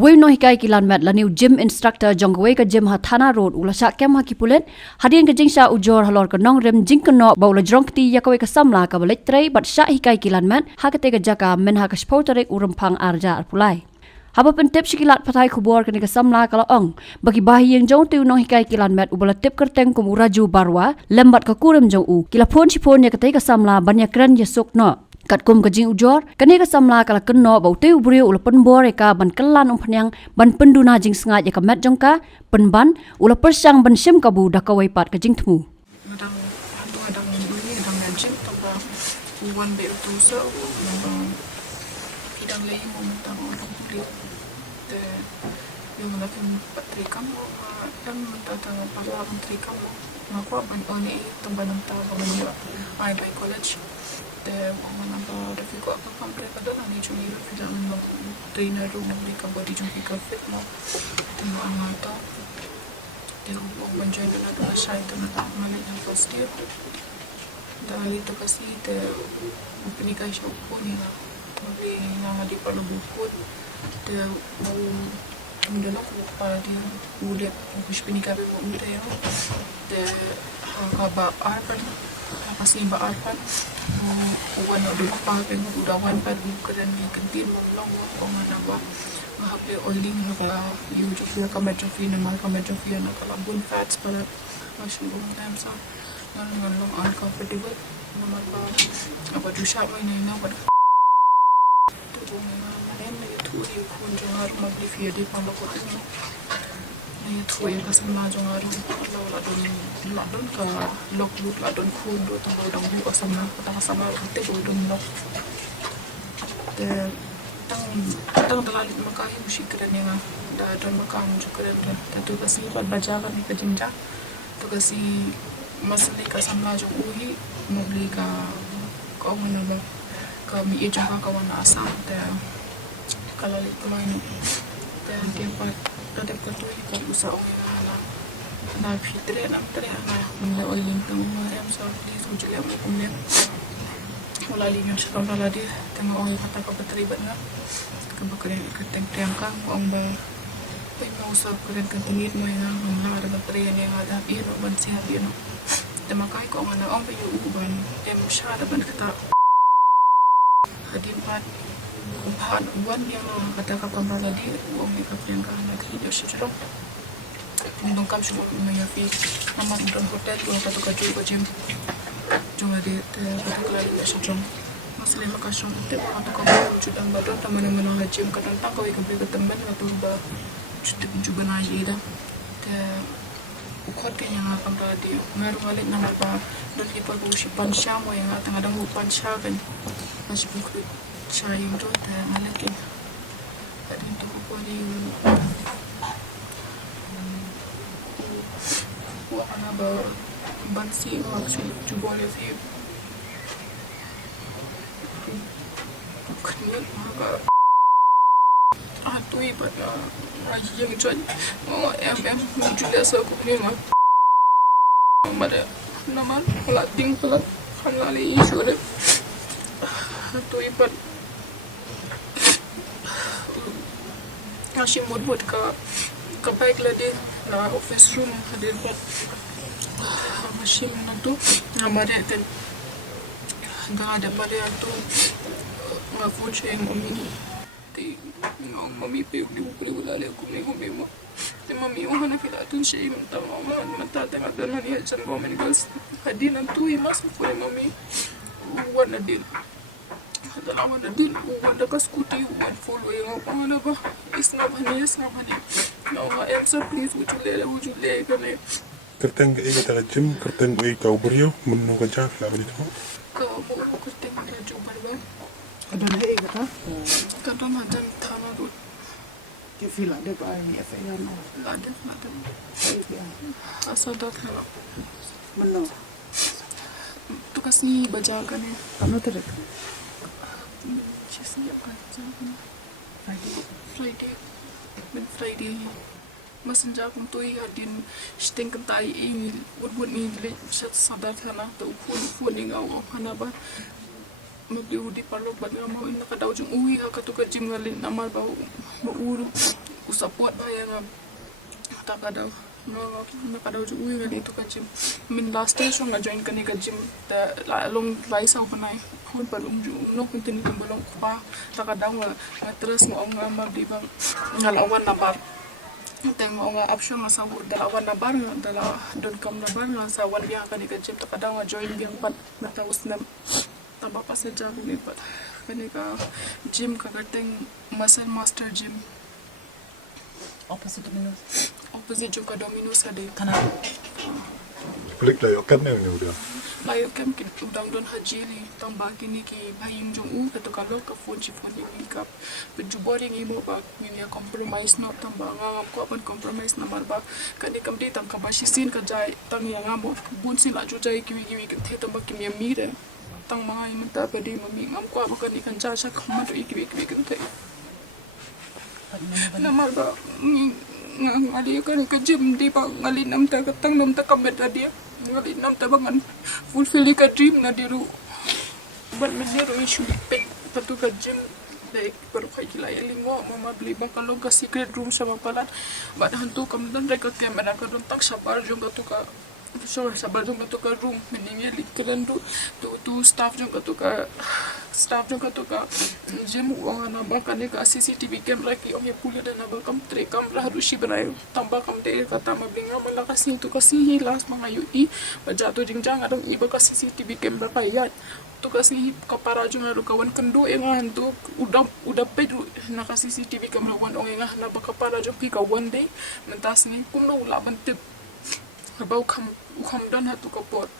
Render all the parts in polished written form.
we no hikai kilan mat la new gym instructor jongwe ka gym ha thana road ulasha kem ha kipulet hadin ka jingsha ujor halor ka nong rem jingkno bawla jrongti yakwe ka samla ka balek trei bat sha hikai kilan mat ha ka te ka jaka men ha ka spotare urumpang arja arpulai haba pentep shikilat patai khubor ka ni ka samla kala ong bagi bahi yang jong tu no hikai kilan mat ubala tep kerteng kum uraju barwa lembat ka kurem jong u kila phone chipon ya ka te ka samla banya kran yesuk no kat kum ka jing ujor kani ka samla kala kenno bau te ubrio ula penbor ka ban kelan umpanyang ban penduna jing sengat ya ka mat jongka penban ula persang ban sim ka bu dakawai pat ka jing tmu Kadang bunyi kadang ngajin tambah uwan be tu so idang lagi mau mentang orang kulit te yang lakin patri kamu dan mentang pala menteri kamu ngaku ban oni tambah mentang bangun ai by college te mana ba da figo apa pampre kada na ni chuni filang no trainer room ni ka body jumpi ka fit mo te mo amata te mo banjay na da shai te na mali na first year dahil ito kasi te pinigay siya po nila mali nga di pa nabukod te mo umdala ko para di ulit kung pinigay mo umdala te kaba arpan kasi ba arpan uwan na dulu pa kaya udawan pa rin ko rin may kantin lang o nga na ba mahapi oiling na ka yung jofi na kamadjofi na mga kamadjofi na kalabun fats pala masyong time sa nga lang uncomfortable naman ba apa dusya mo ina ba tutong nga manin na yuturi yung kung jangar maglifia di panglakotan nyo na yuturi kasi majangar wala doon ka lok ladon kundo tanggaw dang buka sama sama te bodon lok te tang dalalit makahi musikran nga da don makam jukran te tu kasi bajaga ni kajinja tu kasi masli ka samla jong uhi mobli ka ko ngano ba ka mi ejo ka kawana asa te kalalit ko main te tempat ada patui ko usa na fitre na na oiling tang am so please would you let me come in wala lingan sa kamala di tang oi kata ka patriban na kabakren ka tang ka ang ba pay mo usap ko rin kantingit mo nga ang lara baterya niya nga da iro ban siya di no tamakay ko nga na ang payo uban em siya da ban kata hadin pat uban uban yang kata ka kamala di ang may kapyan ka na video siya nung kam siya may fi ama ng hotel ko kato ka jugo gym jung ade kata kala siya jung masli makasyon te kato ka judang bato taman ng gym katantang ko ikaw ka tamban na tuba jud juga na ida te ukot kanya nga pang radio meron galit na pa doon ipa ko si pansya mo yung atang adang pansya kan mas bukod siya yung doon te malaking at ito ko po yung wala na ba bansi mo actually jubole si kanil mga atui pada yang jual em jual sa ko ni ma mada naman pelating pelat kanali isure atui pad kasi mood ka bike la di na office room hadir pat machine na to amare ten ada pare to nga food chain mami ti ngong mami pe di ko wala le ko mo ti mami o na kila tun siya mata tanga na niya san women girls hadin ang tuwi mas ko mami wala din dalawa na din wala ka scooty one follow yung ano ba is na bani no answer please would you lay kani kerteng ke ika taga gym kerteng ke ika ubrio menung ka jak la bali to ka mo kerteng ka jumpa ba kadang he kata kadang hadan thana do ke fila de ba ni fa ya no ada asa dak na mano tu kasi bajaga ni ano tere Siya Friday messenger kung tuwi din sting kan tayo wud ni sadar kana to phone nga hana ba magliudi parlo ba nga mo nakadaw jung uwi ha katuka gym ngalin namal ba mauru usapot ba yang takadaw no nakadaw jung uwi ngalin to ka gym min last day so nga join kani ka gym ta long laisa ko nai hon palum ju no kuntin ko balong pa takadaw nga matras mo ang nga di ba ngalawan na bar Teng mo nga option nga sa dalawan na bar nga don kam na bar nga sa wan biya kani ka gym takadaw nga join biyang pat natawos na tambah pas saja lipat kani ka gym kagating muscle master gym Opposite Domino's. opposite juga Domino's ada Kana. Pelik lah yo kan ni udah. layo kem ki udang don hajili tambah kini ki bayim jong u kata kalau ke phone chip ni makeup bejubor yang ibu ba ni compromise no tambah ngam ko pan compromise namar ba kani kam di tam ka basisin ka jai tang yang ngam bun sin la ju jai ki ki the tambah ki mi de tang mga imenta pa di mami ngam ko ba kani kan ja sa kama to iki kan te namar ba ngali kan ke gym di pa ngali nam ta katang nam ta kamet dia ngali nam ta bangan fulfill ka dream na diru ban menero issue pek patu ka gym dek baru kai kila lingo mama beli bakal ka secret room sama palat bad hantu kam dan rek ka kamera ka don tak sabar jong ka tu ka sabar jong ka tu ka room meninge likran tu staff jong ka tu ka gym na bakal ka CCTV camera ki om ye pula dan bakam tre kamera harus si benai tambah kam de kata mablinga malakas ni tu kasi hilas mga UI bajato jingjang adong iba ka CCTV camera kayat tu kasi kapara jung aru kawan kendo yang hantu udah pedu na ka CCTV camera wan ong nga na baka para jung pi ka one day nantas ni kumno ula bantip habau kam dan hatu kapot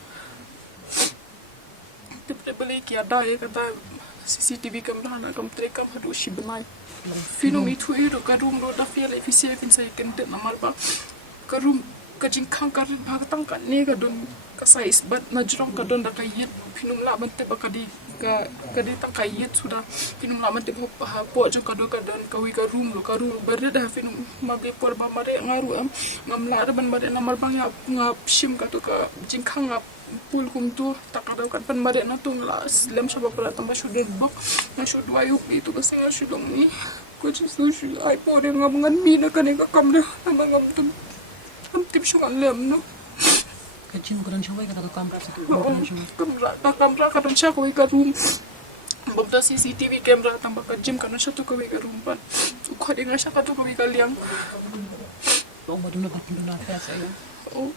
tip beli ki ada ya kata CCTV camera na kam tre kam hadu si benai Fino mi tu ero ka room ro da fiel efisien fin sai kente na malba ka room ka jingkang ka rin tang ka ne ka don ka size but na jrong ka don da ka yet finum la bante ba ka di tang ka yet sudah finum la bante ha po jong ka don ka wi ka room lo ka room ber da finum ma be por ba mare ngaru am ngam la da ban mare na mal bang ya ngap sim ka to ka jingkang ngap pul kum tu takadaw kan pan mare na tung la lem sa ba para tamba sudah bok na sudah ayu itu kasi nga sudah ni ko jisu ay po rin nga mga mina kanina kamera na mga tum am tip siya ang lem no Kecil ukuran cewek kata tu kamera satu. kamera kadang siya ko ika room bagda CCTV camera tambah ka gym kana siya to ko ika room pan ko di nga siya ka to ko ika liang Oh, baru nak fast ya. oh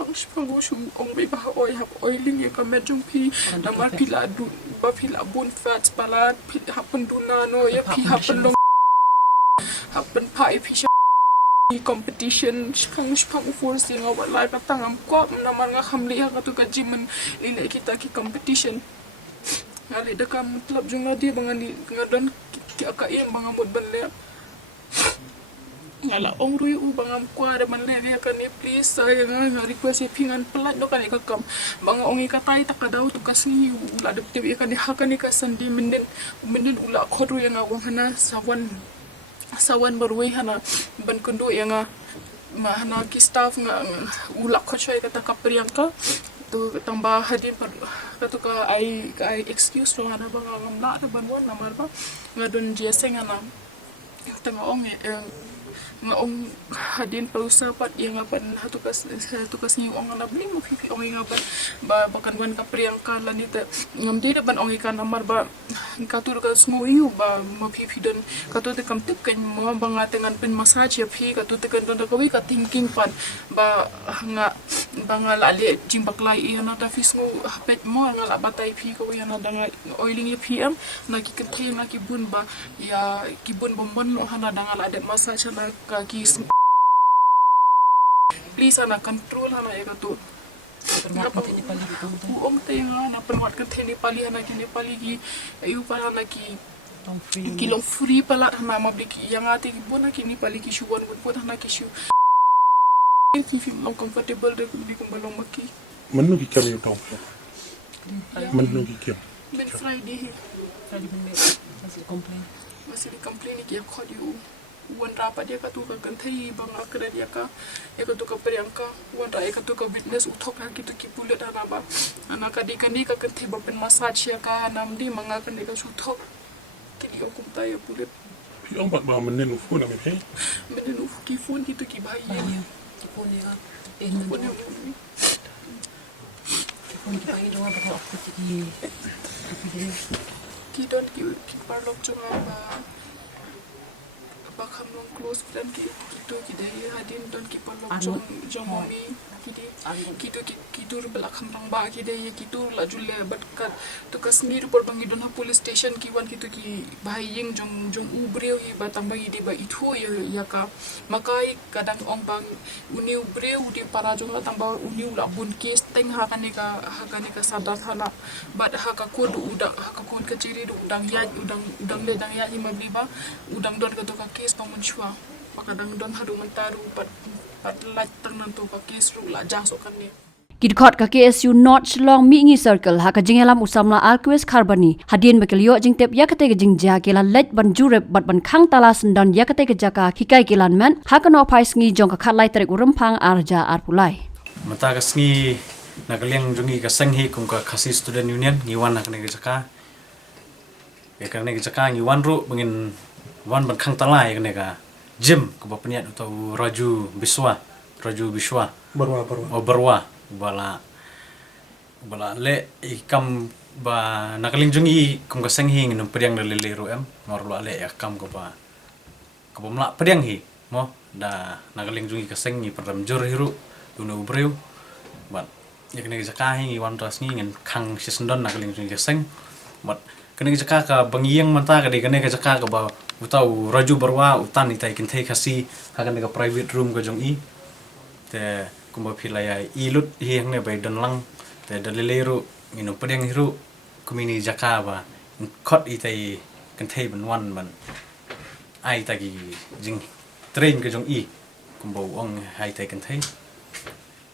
Spang usum ong may bah oiling ya ka medjong pi namar pila du ba pila bun fats palat happen dunano ya pi happen long happen pai pi competition spang force yang awak lai patang am ko namar nga khamli ha ka tu ka jimen lile kita ki competition ngali da kam club jong na dia bangan ni ngadon ki ka iem bangan mud banle ngala ong rui u bangam kwa de man le ya kan ni please saya nga request pingan pelat do kan ikakam bang ong ikatai takadaw tu kasni ula de te ya kan ha kan ikasandi menden ula khodu yang awang hana sawan barwe hana ban kundo yang ma hana ki staff nga ula khochoy kata kapriangka tu tambah hadin par katu ka ai excuse lo hana bang ngamla de banwan namar ba ngadon jeseng ana tengah ong nga ong hadin pausapat yang apan hatukas ni ong na bling mo fifi ong nga ba bakan wan ka priangka lanita ngam di ban ong ka namar ba katur ka smuyu ba mo fifi don katur te kam tip kan mo banga tengan pen massage ya fi katur te kan don ka wi ka thinking pan ba nga banga lali jimbak lai na ta fisngu pet mo nga la batay fi ko yana danga oiling ya pm na ki kenthe na ki bun ba ya ki bun bombon no hana danga la de massage na kaki please ana control hana eka tu Perbuatan ni paling itu. om tenga na perbuatan ni pali hana ki nepali ki ayu para hana ki Tong free. kilong free pala hana mabli ki yang ate ki bona ki nepali ki shuwan bun hana ki shu fifi mo comfortable de di kumbalong maki Menu ki kami tau. Menu ki kim. ben friday Tadi benda masih komplain. masih di complain ki ya khodi u wan rapat dia ka tu ka gantai bang akra dia ka tu ka priyanka wan ra tu ka witness uthok ha ki tu ki pulut ana ba ana ka di kani ka gantai ba pen massage ya ka nam di manga ka ni ka suthok ki di okum ta ya pulut Pi ong bat ba menen ufu na me. menen uf ki fun ki tu ki bai Iya. Tipon niya. Enan. fun ya Tipon kita ini doang bakal aku jadi. ki don ki parlok chunga ba khamlong close friend ki tu ki dai hadin don ki parlok chung jomomi ki di ki tu bela khamlong ba ki dai ki tu la julle but ka to kasmir por bangi don ha police station ki wan ki tu ki bhai ying jong u breu hi ba tambangi di ba ithu ya ka makai kadang ong bang uniu breu di para jong la tamba uniu la bun case teng ha kani ka sadar hala but ha ka kod udang ha ka kod ka ciri udang ya udang le dang ya hi mabli ba udang don ka to ka case pamunchua pakadang don hadu mentaru pat laj tang nan to ka case ru la jang so kan ni Kidkhot ka KSU North Shillong mi ngi circle ha ka jingelam usamla alquest kharbani hadien bekelio jingtep yakate ke jingja kela let ban jurep bat ban khang tala sendan yakate ke jaka hikai kelan man ha ka no phais ngi jong ka khatlai trek urumphang arja arpulai mata ka sngi nakaleng jungi ka senghi kum ka khasi student union ngiwan nak ne jaka ya ka ne jaka ngiwan ru bengin wan ban khang talai ne ka gym ko bapniat atau raju biswa barwa bala le ikam ba nakaling jungi kum ka senghi ngin pediang le le ru em mor lo le yakam ko ba mla pediang hi mo da nakaling jungi ka senghi perdam jur hiru dunu breu bat yakne jaka hi wan ras ngi ngin khang sisendon nakaling jungi ka seng bat kene jaka ka bangiang manta ka de kene jaka ka ba utau raju barwa utan itai kin thei khasi hakan ka private room ka jong i te kumba philaya ilut hi hangne bai don lang te daleleru nginu pedeng hiru kumini jaka ba khot itai kin thei ban wan ban ai tagi jing train ka jong i kumba ong hai tai kin thei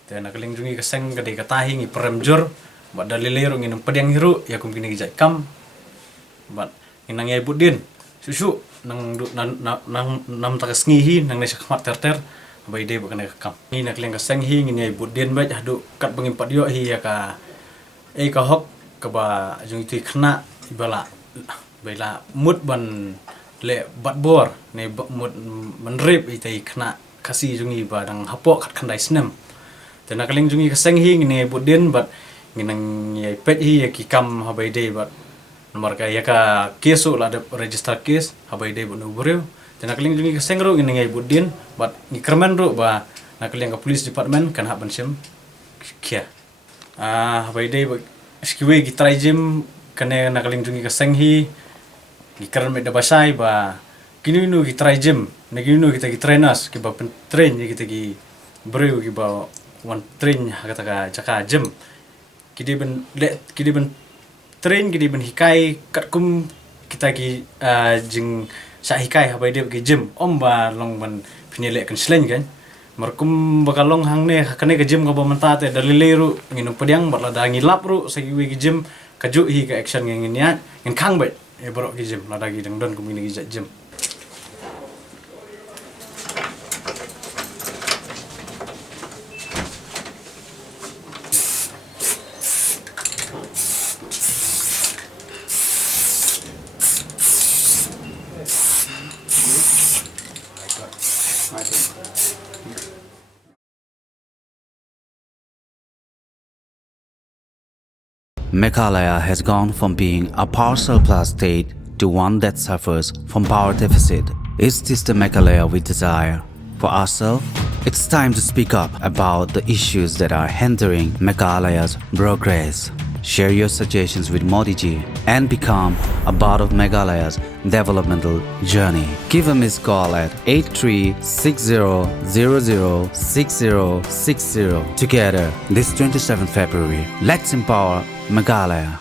te nakaling jungi ka seng ka de ka tahi ngi premjur ba daleleru nginu pedeng hiru ya kum kini jai kam bat inang yai budin susu nang takas ngihi nang ne sakmat terter bai de bakane kam ni nak leng ka seng hi ngi yai budin ba hadu kat bangin padyo hi ya ka ka hok ka ba jung ti khna bala baila mut ban le bat bor ne mut man rip itai khna kasi jungi ba dang hapo khat khandai snem te nak leng jungi ka seng hi ngi yai budin bat ngi nang yai pet hi ya ki kam ha bai de bat nomor ka ya ka kesu la de register case habai de bunu bureu tena keling jungi ka sengro ngin ngai budin bat ni kerman ru ba na keling ka police department kan haban sem kia habai de skiwe gi try gym kane na keling jungi ka senghi gi keran me da basai ba kini nu gi try gym na kini nu kita gi trainers ki ba pen train ni kita gi bureu gi ba one train kata ka jaka gym kidi ben train gidi ben hikai kat kum kita ki jing sa hikai habai de ki gym ba long ban pinile kan sleng kan markum bakalong hang ne kane ke gym ko ba manta te dalileru nginu pediang batla da ngilap ru sagi wi ki gym kaju hi ka action ngin ya ngin khang bet e borok ki gym la da gi dang don kum ni gi gym Meghalaya has gone from being a power surplus state to one that suffers from power deficit. Is this the Meghalaya we desire? For ourselves, it's time to speak up about the issues that are hindering Meghalaya's progress. Share your suggestions with Modi ji and become a part of Meghalaya's developmental journey. Give a missed call at 8360006060. Together, this 27th February, let's empower Meghalaya.